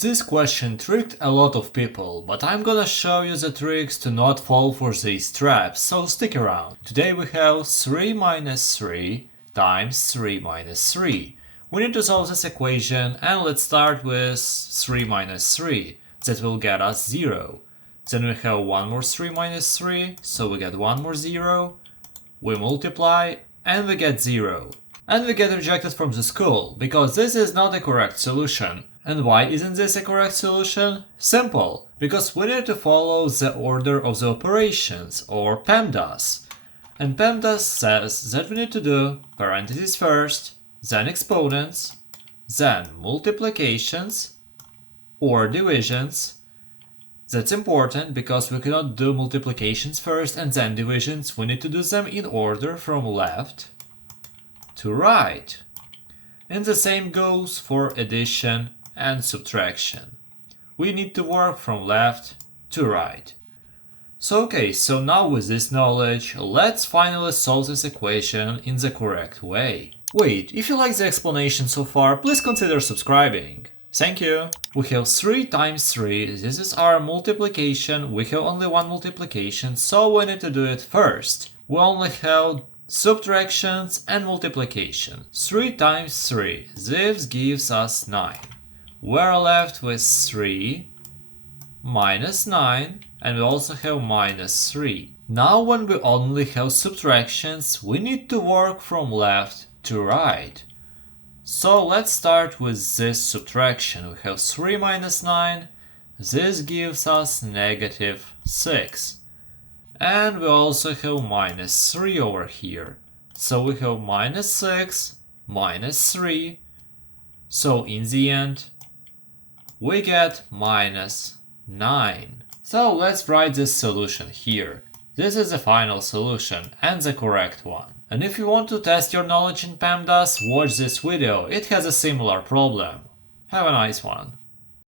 This question tricked a lot of people, but I'm gonna show you the tricks to not fall for these traps, so stick around. Today we have 3 minus 3 times 3 minus 3. We need to solve this equation, and let's start with 3 minus 3. That will get us 0. Then we have 1 more 3 minus 3, so we get 1 more 0. We multiply, and we get 0. And we get rejected from the school, because this is not the correct solution. And why isn't this a correct solution? Simple, because we need to follow the order of the operations, or PEMDAS. And PEMDAS says that we need to do parentheses first, then exponents, then multiplications, or divisions. That's important because we cannot do multiplications first and then divisions. We need to do them in order from left to right. And the same goes for addition and subtraction. We need to work from left to right. So now with this knowledge, let's finally solve this equation in the correct way. Wait, if you like the explanation so far, please consider subscribing. Thank you! We have 3 times 3, this is our multiplication, we have only one multiplication, so we need to do it first. We only have subtractions and multiplication. 3 times 3, this gives us 9. We're left with 3 minus 9, and we also have minus 3. Now when we only have subtractions, we need to work from left to right. So let's start with this subtraction. We have 3 minus 9, this gives us negative 6. And we also have minus 3 over here. So we have minus 6, minus 3. So in the end, we get minus 9. So let's write this solution here. This is the final solution and the correct one. And if you want to test your knowledge in PEMDAS, watch this video, it has a similar problem. Have a nice one.